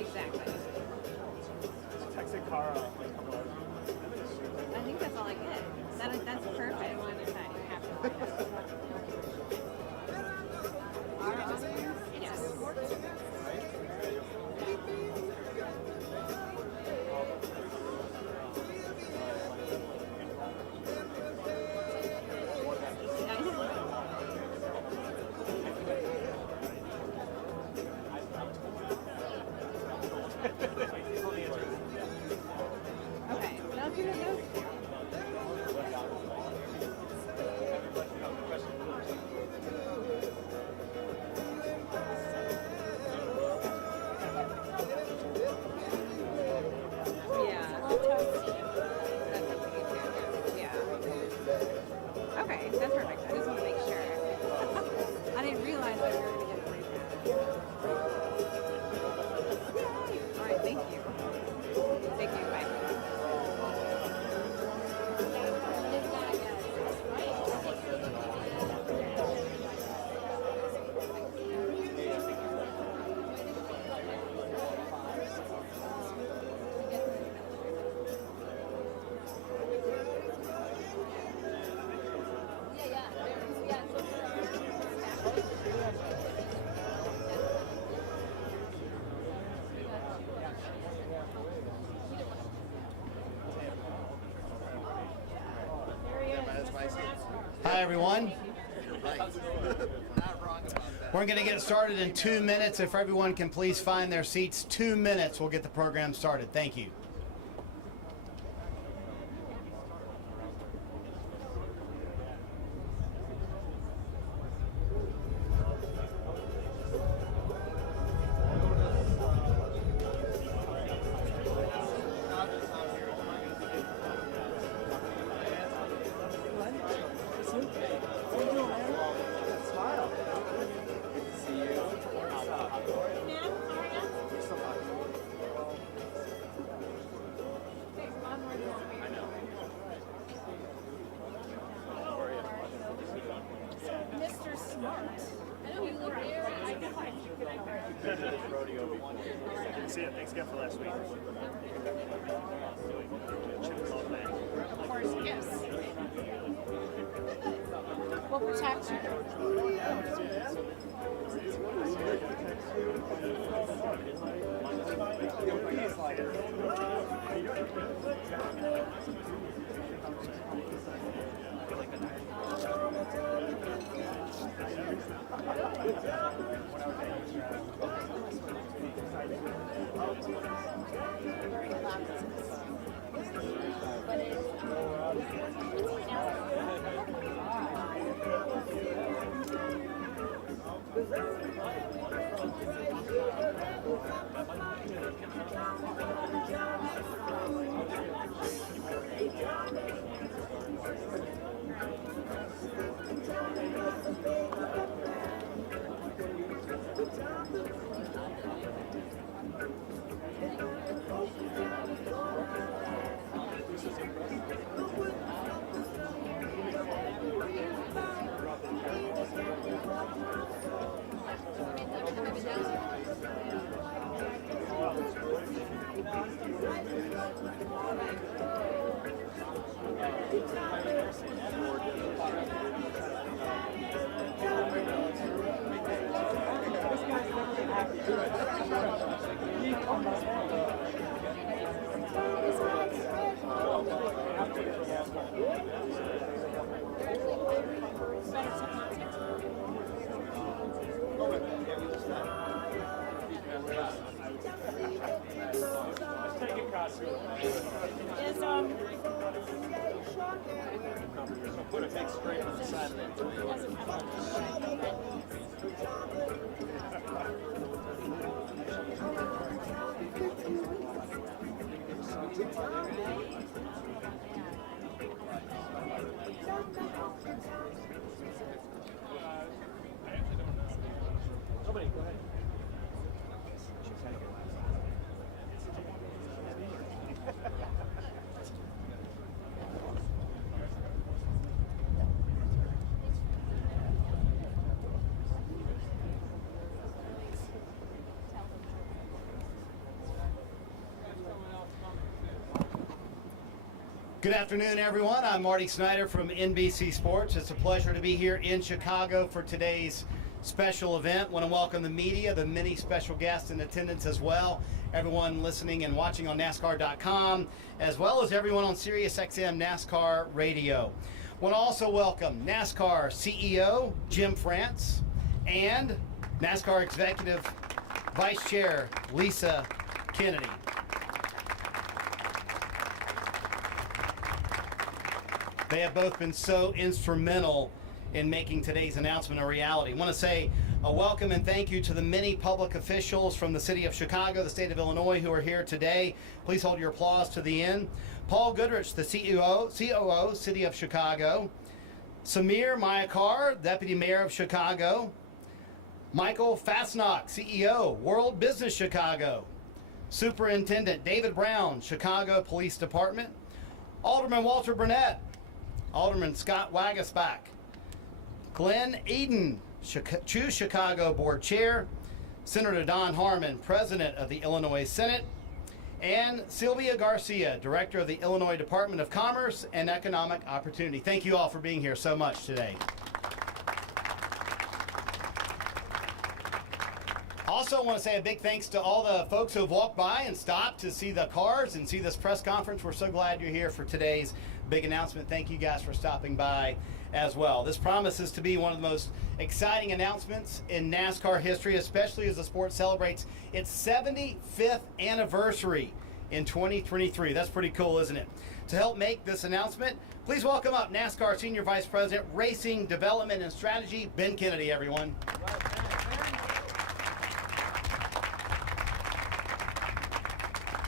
Exactly. Texted Cara like a couple hours ago. I think that's all I get. That's perfect. Anytime you have to find us. Yes. Okay. No, do it. Okay, that's perfect. I just want to make sure. I didn't realize that we were going to get a free pass. All right, thank you. Thank you. Bye. Hi, everyone. We're going to get started in 2 minutes. If everyone can please find their seats, 2 minutes, we'll get the program started. Thank you. Mr. Smart. I know you look there. I know I keep it out there. Didn't see it. Thanks again for last week. Of course, yes. We'll protect you. Put a big straight on the side of it. Nobody, go ahead. Good afternoon, everyone. I'm Marty Snyder from NBC Sports. It's a pleasure to be here in Chicago for today's special event. I want to welcome the media, the many special guests in attendance as well, everyone listening and watching on NASCAR.com, as well as everyone on SiriusXM NASCAR Radio. I want to also welcome NASCAR CEO Jim France and NASCAR Executive Vice Chair Lisa Kennedy. They have both been so instrumental in making today's announcement a reality. I want to say a welcome and thank you to the many public officials from the city of Chicago, the state of Illinois, who are here today. Please hold your applause to the end. Paul Goodrich, the COO, City of Chicago. Samir Mayakar, Deputy Mayor of Chicago. Michael Fasnock, CEO, World Business Chicago. Superintendent David Brown, Chicago Police Department. Alderman Walter Burnett. Alderman Scott Wagasback. Glenn Eden, Choose Chicago Board Chair. Senator Don Harmon, President of the Illinois Senate. And Sylvia Garcia, Director of the Illinois Department of Commerce and Economic Opportunity. Thank you all for being here so much today. Also want to say a big thanks to all the folks who have walked by and stopped to see the cars and see this press conference. We're so glad you're here for today's big announcement. Thank you guys for stopping by as well. This promises to be one of the most exciting announcements in NASCAR history, especially as the sport celebrates its 75th anniversary in 2023. That's pretty cool, isn't it? To help make this announcement, please welcome up NASCAR Senior Vice President, Racing, Development, and Strategy, Ben Kennedy, everyone.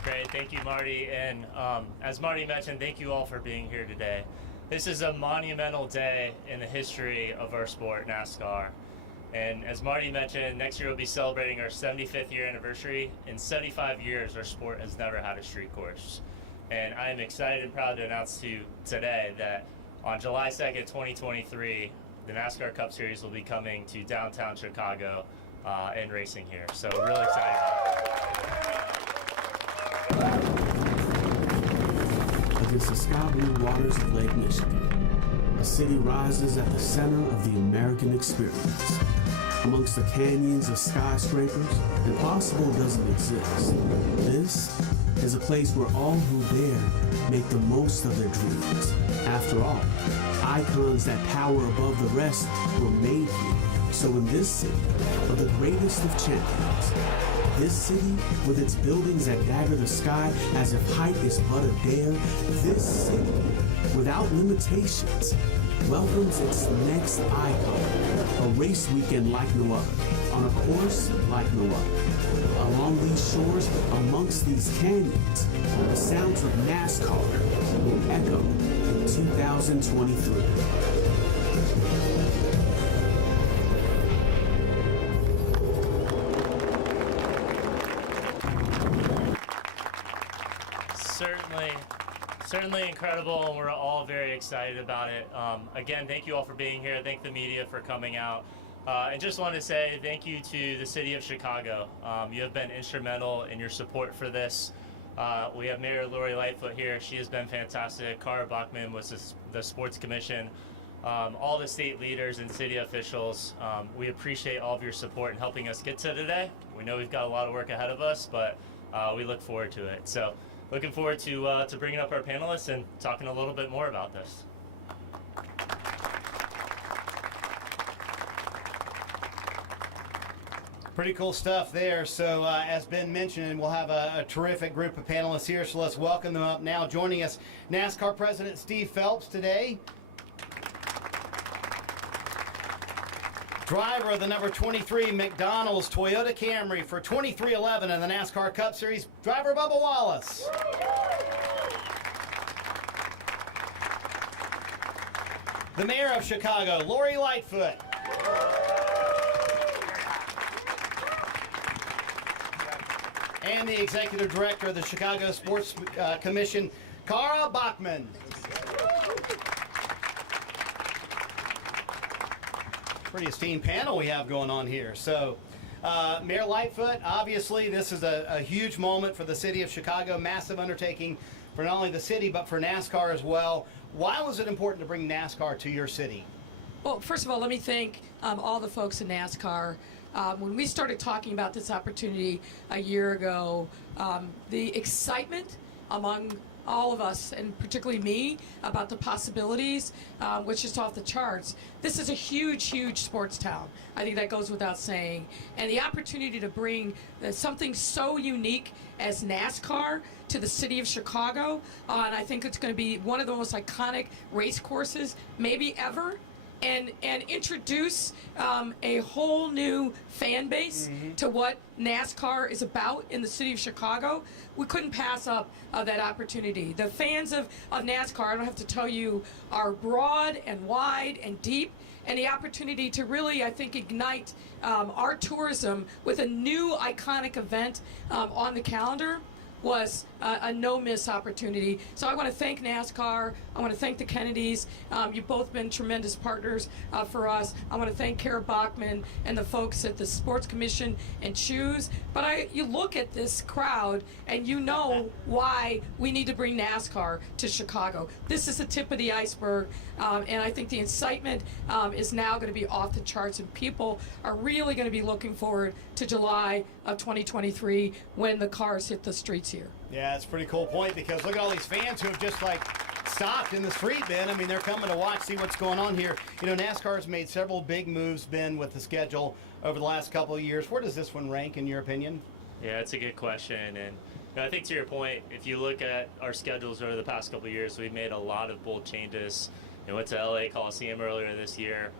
Great, thank you, Marty. And as Marty mentioned, thank you all for being here today. This is a monumental day in the history of our sport, NASCAR. And as Marty mentioned, next year we'll be celebrating our 75th year anniversary. In 75 years, our sport has never had a street course. And I am excited and proud to announce to you today that on July 2nd, 2023, the NASCAR Cup Series will be coming to downtown Chicago and racing here. So really excited about it. Against the sky blue waters of Lake Michigan, a city rises at the center of the American experience. Amongst the canyons of skyscrapers, impossible doesn't exist. This is a place where all who dare make the most of their dreams. After all, icons that tower above the rest were made here. So in this city, of the greatest of champions, this city, with its buildings that dagger the sky as if height is but a dare, this city, without limitations, welcomes its next icon, a race weekend like no other, on a course like no other. Along these shores, amongst these canyons, the sounds of NASCAR will echo in 2023. Certainly incredible, and we're all very excited about it. Again, thank you all for being here. Thank the media for coming out. And just want to say thank you to the city of Chicago. You have been instrumental in your support for this. We have Mayor Lori Lightfoot here. She has been fantastic. Cara Bachman was the Sports Commission. All the state leaders and city officials. We appreciate all of your support in helping us get to today. We know we've got a lot of work ahead of us, but we look forward to it. So. Looking forward to bringing up our panelists and talking a little bit more about this. Pretty cool stuff there. So as Ben mentioned, we'll have a terrific group of panelists here. So let's welcome them up now. Joining us, NASCAR President Steve Phelps today. Driver of the number 23 McDonald's Toyota Camry for 2311 in the NASCAR Cup Series, driver Bubba Wallace. The Mayor of Chicago, Lori Lightfoot. And the Executive Director of the Chicago Sports Commission, Cara Bachman. Pretty esteemed panel we have going on here. So, Mayor Lightfoot, obviously this is a huge moment for the city of Chicago, massive undertaking for not only the city, but for NASCAR as well. Why was it important to bring NASCAR to your city? Well, first of all, let me thank all the folks in NASCAR. When we started talking about this opportunity a year ago, the excitement among all of us, and particularly me, about the possibilities, was just off the charts. This is a huge, huge sports town. I think that goes without saying. And the opportunity to bring something so unique as NASCAR to the city of Chicago, and I think it's going to be one of the most iconic race courses maybe ever. And introduce a whole new fan base to what NASCAR is about in the city of Chicago. We couldn't pass up that opportunity. The fans of NASCAR, I don't have to tell you, are broad and wide and deep, and the opportunity to really, I think, ignite our tourism with a new iconic event on the calendar was a no-miss opportunity. So I want to thank NASCAR. I want to thank the Kennedys. You've both been tremendous partners for us. I want to thank Kara Bachman and the folks at the Sports Commission and Choose. But you look at this crowd and you know why we need to bring NASCAR to Chicago. This is the tip of the iceberg, and I think the excitement is now going to be off the charts, and people are really going to be looking forward to July of 2023 when the cars hit the streets here. Yeah, it's a pretty cool point, because look at all these fans who have just stopped in the street, Ben. I mean, they're coming to watch, see what's going on here. You know, NASCAR has made several big moves, Ben, with the schedule over the last couple of years. Where does this one rank in your opinion? Yeah, it's a good question, and I think to your point, if you look at our schedules over the past couple of years, we've made a lot of bold changes. We went to LA Coliseum earlier this year.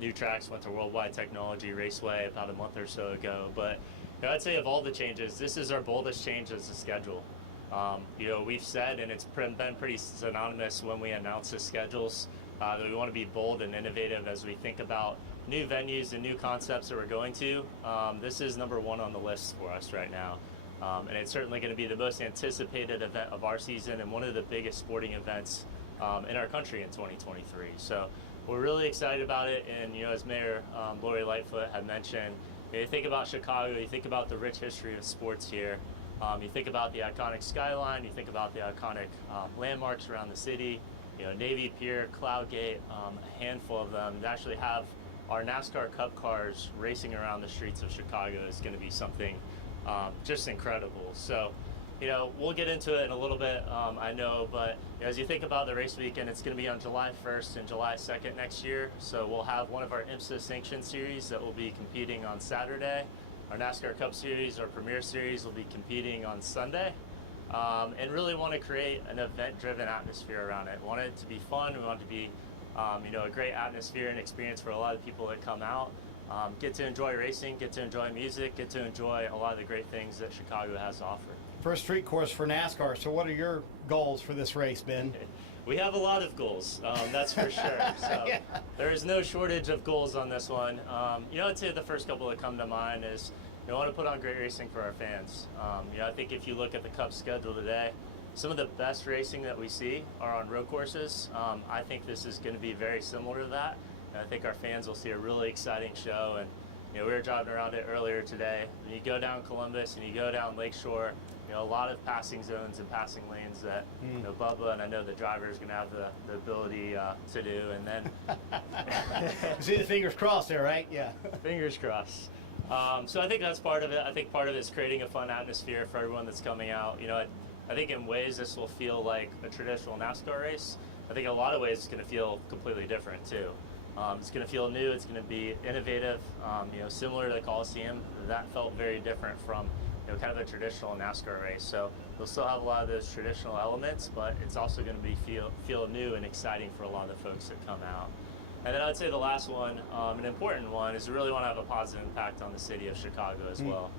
New tracks went to Worldwide Technology Raceway about a month or so ago. But I'd say of all the changes, this is our boldest change as a schedule. We've said, and it's been pretty synonymous when we announce the schedules, that we want to be bold and innovative as we think about new venues and new concepts that we're going to. This is number one on the list for us right now. And it's certainly going to be the most anticipated event of our season and one of the biggest sporting events in our country in 2023. So we're really excited about it. And, as Mayor Lori Lightfoot had mentioned, you think about Chicago, you think about the rich history of sports here. You think about the iconic skyline, you think about the iconic landmarks around the city, Navy Pier, Cloud Gate, a handful of them. To actually have our NASCAR Cup cars racing around the streets of Chicago is going to be something just incredible. So, we'll get into it in a little bit, I know, but as you think about the race weekend, it's going to be on July 1st and July 2nd next year. So we'll have one of our IMSA sanctioned series that will be competing on Saturday. Our NASCAR Cup Series, our Premier Series, will be competing on Sunday. And really want to create an event-driven atmosphere around it. We want it to be fun. We want it to be, a great atmosphere and experience for a lot of people that come out. Get to enjoy racing, get to enjoy music, get to enjoy a lot of the great things that Chicago has to offer. First street course for NASCAR. So what are your goals for this race, Ben? We have a lot of goals, that's for sure. So Yeah. There is no shortage of goals on this one. I'd say the first couple that come to mind is we want to put on great racing for our fans. I think if you look at the Cup schedule today, some of the best racing that we see are on road courses. I think this is going to be very similar to that. And I think our fans will see a really exciting show. And we were driving around it earlier today. When you go down Columbus and you go down Lakeshore, a lot of passing zones and passing lanes that Bubba and I know the driver is going to have the ability to do. And then See the fingers crossed there, right? Yeah. Fingers crossed. So I think that's part of it. I think part of it is creating a fun atmosphere for everyone that's coming out. I think in ways this will feel like a traditional NASCAR race. I think in a lot of ways it's going to feel completely different too. It's going to feel new. It's going to be innovative. Similar to the Coliseum, that felt very different from kind of a traditional NASCAR race. So we'll still have a lot of those traditional elements, but it's also going to be feel new and exciting for a lot of the folks that come out. And then I'd say the last one, an important one, is we really want to have a positive impact on the city of Chicago as well.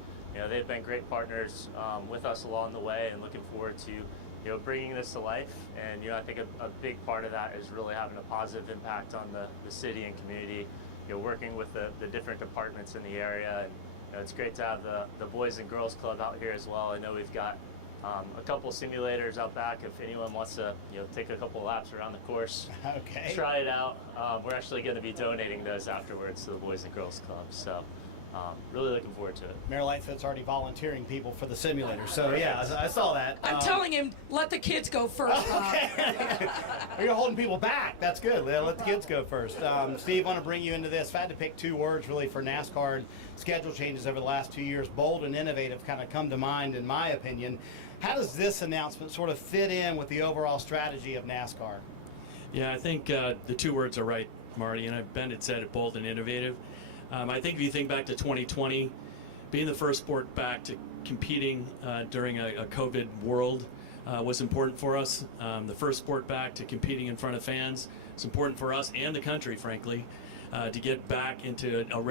They've been great partners with us along the way, and looking forward to bringing this to life. And I think a big part of that is really having a positive impact on the city and community. Working with the different departments in the area, and it's great to have the Boys and Girls Club out here as well. I know we've got a couple simulators out back if anyone wants to take a couple laps around the course. Okay. Try it out. We're actually going to be donating those afterwards to the Boys and Girls Club. So Really looking forward to it. Mayor Lightfoot's already volunteering people for the simulator, so yeah, I saw that. I'm telling him, let the kids go first. You're holding people back. That's good. Let the kids go first. Steve, I want to bring you into this. If I had to pick two words really for NASCAR and schedule changes over the last 2 years, bold and innovative kind of come to mind in my opinion. How does this announcement sort of fit in with the overall strategy of NASCAR? Yeah, I think the two words are right, Marty, and Ben had said it, bold and innovative. I think if you think back to 2020, being the first sport back to competing during a COVID world was important for us. The first sport back to competing in front of fans. It's important for us and the country, frankly, to get back into a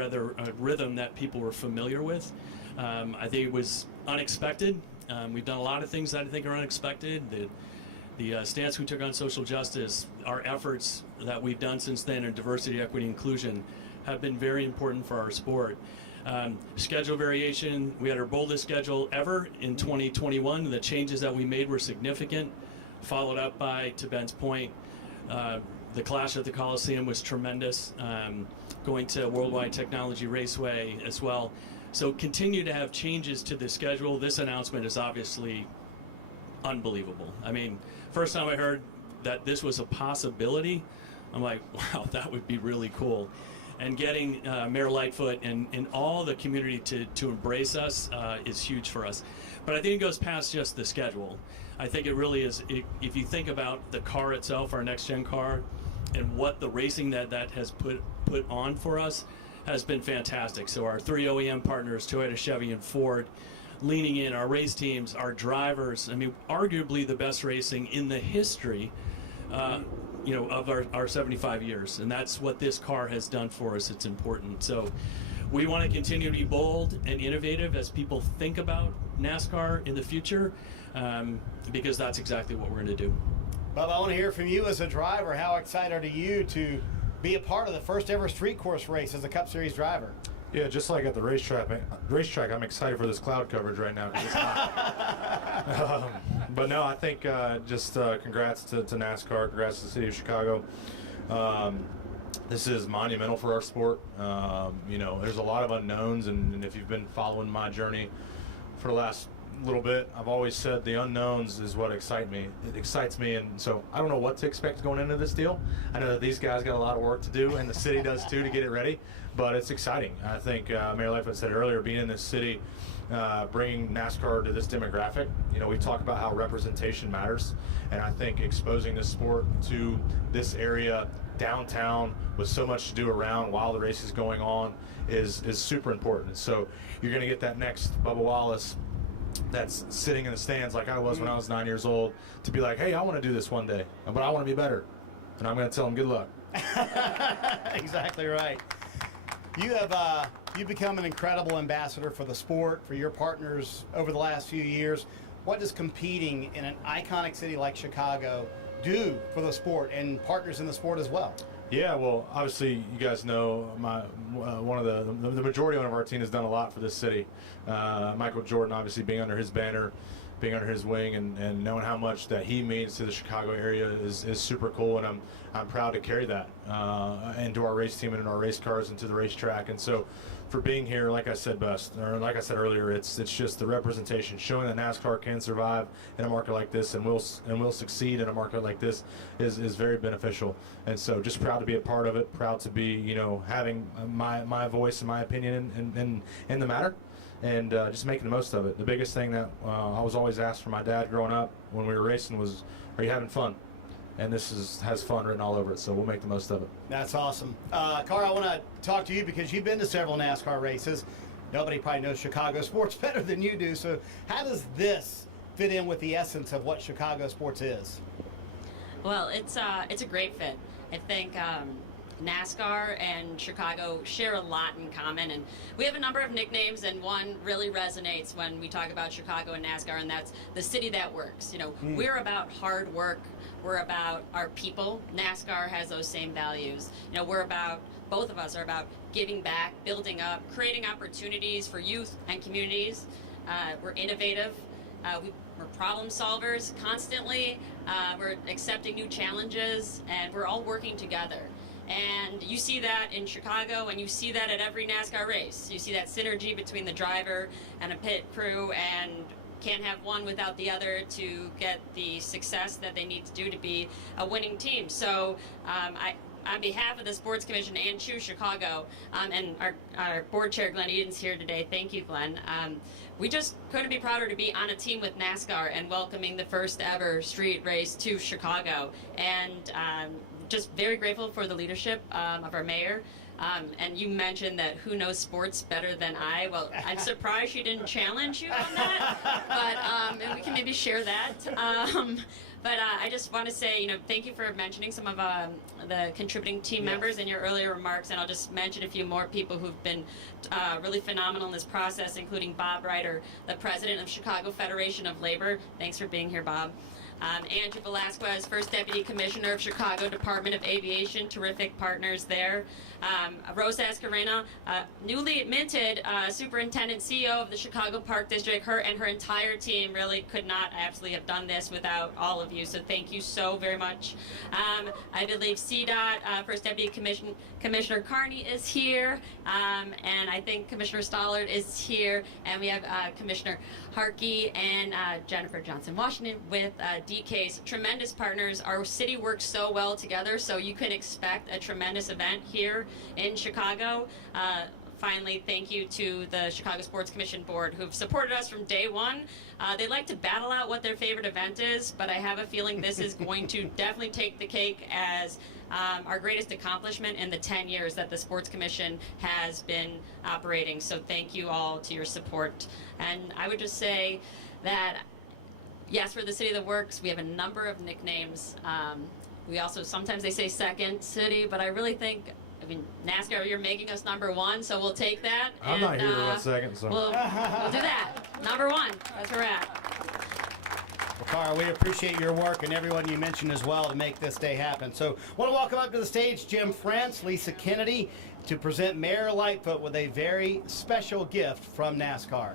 rhythm that people were familiar with. I think it was unexpected. We've done a lot of things that I think are unexpected. The stance we took on social justice, our efforts that we've done since then in diversity, equity, inclusion have been very important for our sport. Schedule variation, we had our boldest schedule ever in 2021. The changes that we made were significant, followed up by, to Ben's point, the clash at the Coliseum was tremendous, going to Worldwide Technology Raceway as well. So continue to have changes to the schedule. This announcement is obviously unbelievable. I mean, first time I heard that this was a possibility, I'm like, wow, that would be really cool. And getting Mayor Lightfoot and all the community to embrace us is huge for us. But I think it goes past just the schedule. I think it really is, if you think about the car itself, our next-gen car, and what the racing that has put on for us has been fantastic. So our 3 OEM partners, Toyota, Chevy, and Ford, leaning in, our race teams, our drivers, I mean, arguably the best racing in the history of our 75 years, and that's what this car has done for us. It's important. So we want to continue to be bold and innovative as people think about NASCAR in the future, because that's exactly what we're going to do. Bubba, I want to hear from you as a driver. How excited are you to be a part of the first ever street course race as a Cup Series driver? Yeah, just like at the racetrack, I'm excited for this cloud coverage right now. 'Cause it's hot. But no, I think congrats to NASCAR, congrats to the city of Chicago. This is monumental for our sport. There's a lot of unknowns, and if you've been following my journey for the last little bit, I've always said the unknowns is what excites me. It excites me, and so I don't know what to expect going into this deal. I know that these guys got a lot of work to do, and the city does too, to get it ready, but it's exciting. I think Mayor Lightfoot said earlier, being in this city, bringing NASCAR to this demographic, we talk about how representation matters, and I think exposing this sport to this area downtown with so much to do around while the race is going on is super important. So you're going to get that next Bubba Wallace that's sitting in the stands like I was when I was 9 years old, to be like, hey, I want to do this one day, but I want to be better. And I'm going to tell him good luck. Exactly right. You've become an incredible ambassador for the sport, for your partners over the last few years. What does competing in an iconic city like Chicago do for the sport and partners in the sport as well? Yeah, well, obviously, you guys know the majority of our team has done a lot for this city. Michael Jordan, obviously, being under his banner, being under his wing, and knowing how much that he means to the Chicago area is super cool, and I'm proud to carry that into our race team and in our race cars and to the racetrack. And so, for being here, like I said earlier, it's just the representation, showing that NASCAR can survive in a market like this and will succeed in a market like this is very beneficial. And so, just proud to be a part of it, proud to be having my voice and my opinion in the matter, and just making the most of it. The biggest thing that I was always asked from my dad growing up when we were racing was, "Are you having fun?" And this has fun written all over it, so we'll make the most of it. That's awesome. Carl, I want to talk to you because you've been to several NASCAR races. Nobody probably knows Chicago sports better than you do. So how does this fit in with the essence of what Chicago sports is? Well, it's a great fit. I think NASCAR and Chicago share a lot in common, and we have a number of nicknames, and one really resonates when we talk about Chicago and NASCAR, and that's the city that works. We're about hard work. We're about our people. NASCAR has those same values. Both of us are about giving back, building up, creating opportunities for youth and communities. We're innovative. We're problem solvers constantly. We're accepting new challenges, and we're all working together. And you see that in Chicago, and you see that at every NASCAR race. You see that synergy between the driver and a pit crew, and can't have one without the other to get the success that they need to do to be a winning team. So on behalf of the Sports Commission and Choose Chicago, and our board chair, Glenn Eden's here today. Thank you, Glenn. We just couldn't be prouder to be on a team with NASCAR and welcoming the first ever street race to Chicago. And just very grateful for the leadership of our mayor. And you mentioned that who knows sports better than I. Well, I'm surprised she didn't challenge you on that, but and we can maybe share that. But I just want to say, thank you for mentioning some of the contributing team members in your earlier remarks, and I'll just mention a few more people who've been really phenomenal in this process, including Bob Ryder, the president of Chicago Federation of Labor. Thanks for being here, Bob. Andrew Velasquez, First Deputy Commissioner of Chicago Department of Aviation, terrific partners there. Rosa Escarena, newly minted Superintendent CEO of the Chicago Park District. Her and her entire team really could not absolutely have done this without all of you, so thank you so very much. I believe CDOT, First Deputy Commissioner Carney is here, and I think Commissioner Stollard is here, and we have Commissioner Harkey and Jennifer Johnson-Washington with DK's tremendous partners. Our city works so well together, so you can expect a tremendous event here in Chicago. Finally, thank you to the Chicago Sports Commission Board who've supported us from day one. They like to battle out what their favorite event is, but I have a feeling this is going to definitely take the cake as our greatest accomplishment in the 10 years that the Sports Commission has been operating. So thank you all to your support. And I would just say that, yes, we're the city that works. We have a number of nicknames. We also, sometimes they say second city, but I really think, NASCAR, you're making us number one, so we'll take that. I'm not here to run second, so. We'll do that. Number one. That's where we're at. Well, Cara, we appreciate your work and everyone you mentioned as well to make this day happen. So I want to welcome up to the stage Jim France, Lisa Kennedy, to present Mayor Lightfoot with a very special gift from NASCAR.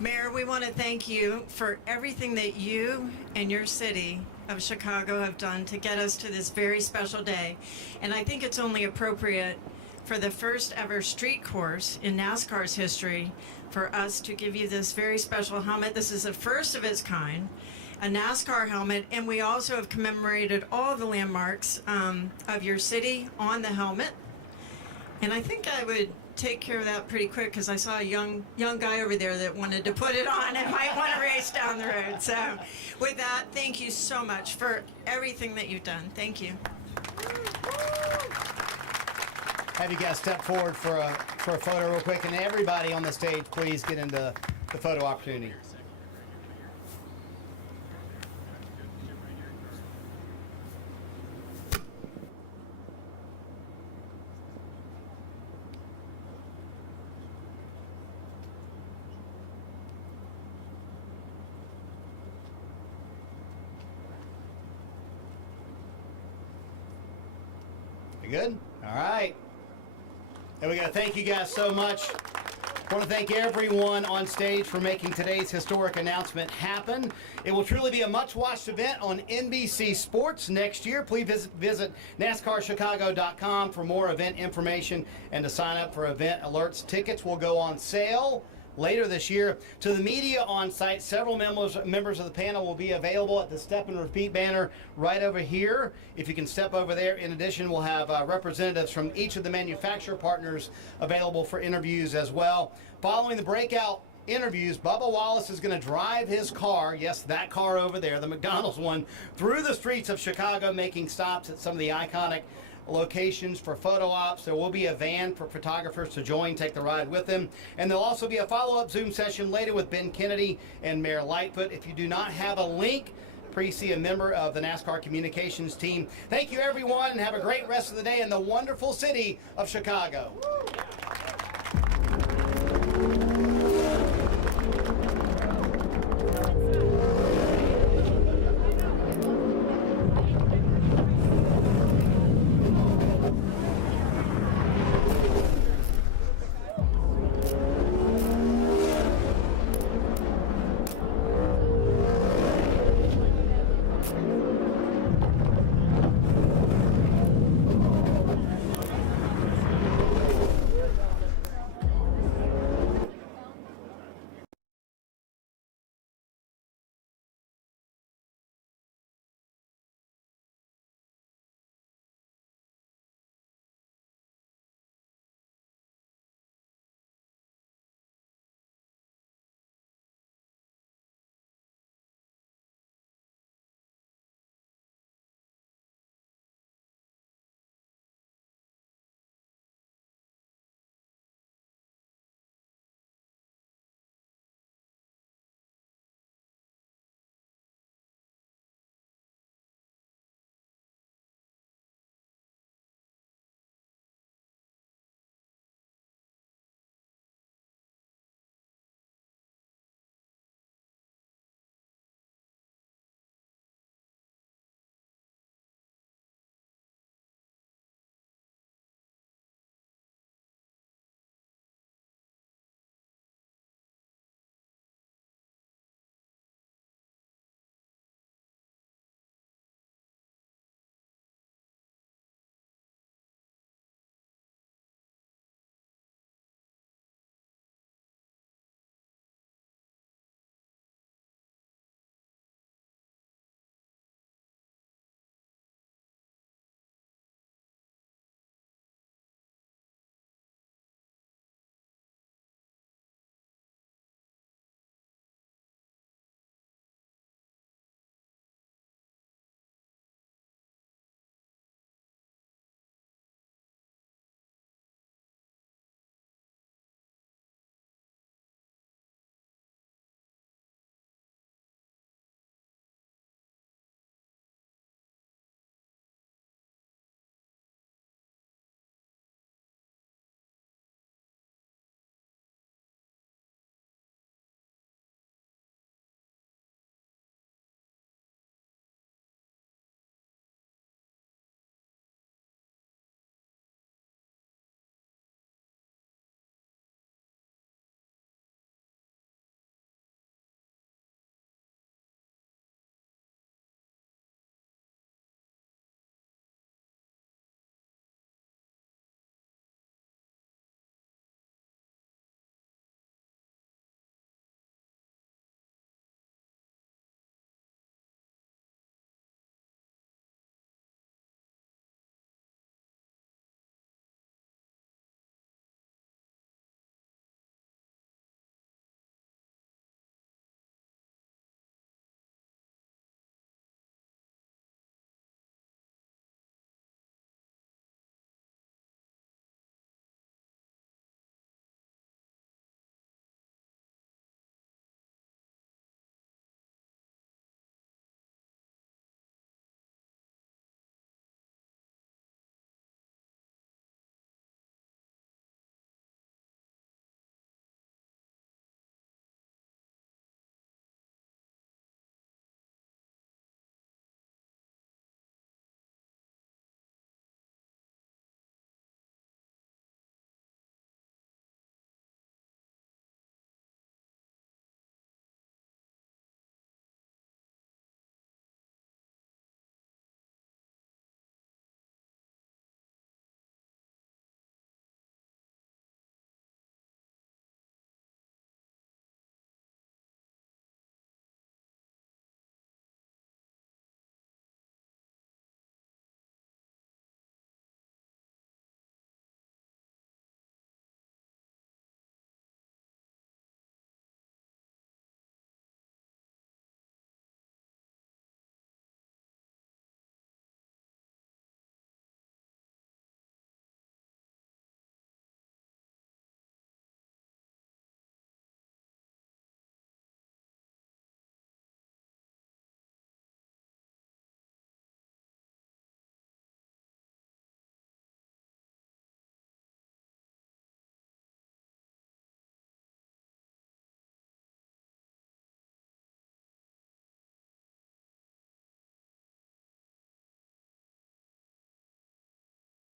Mayor, we want to thank you for everything that you and your city of Chicago have done to get us to this very special day. And I think it's only appropriate for the first ever street course in NASCAR's history for us to give you this very special helmet. This is the first of its kind, a NASCAR helmet, and we also have commemorated all the landmarks of your city on the helmet. And I think I would take care of that pretty quick because I saw a young guy over there that wanted to put it on and might want to race down the road. So with that, thank you so much for everything that you've done. Thank you. Have you guys step forward for a photo real quick, and everybody on the stage, please get into the photo opportunity. Good? All right. There we go. Thank you guys so much. I want to thank everyone on stage for making today's historic announcement happen. It will truly be a much-watched event on NBC Sports next year. Please visit NASCARchicago.com for more event information and to sign up for event alerts. Tickets will go on sale later this year. To the media on site, several members of the panel will be available at the Step and Repeat banner right over here. If you can step over there. In addition, we'll have representatives from each of the manufacturer partners available for interviews as well. Following the breakout interviews, Bubba Wallace is going to drive his car, yes, that car over there, the McDonald's one, through the streets of Chicago, making stops at some of the iconic locations for photo ops. There will be a van for photographers to join, take the ride with them. And there'll also be a follow-up Zoom session later with Ben Kennedy and Mayor Lightfoot. If you do not have a link, please see a member of the NASCAR communications team. Thank you, everyone, and have a great rest of the day in the wonderful city of Chicago.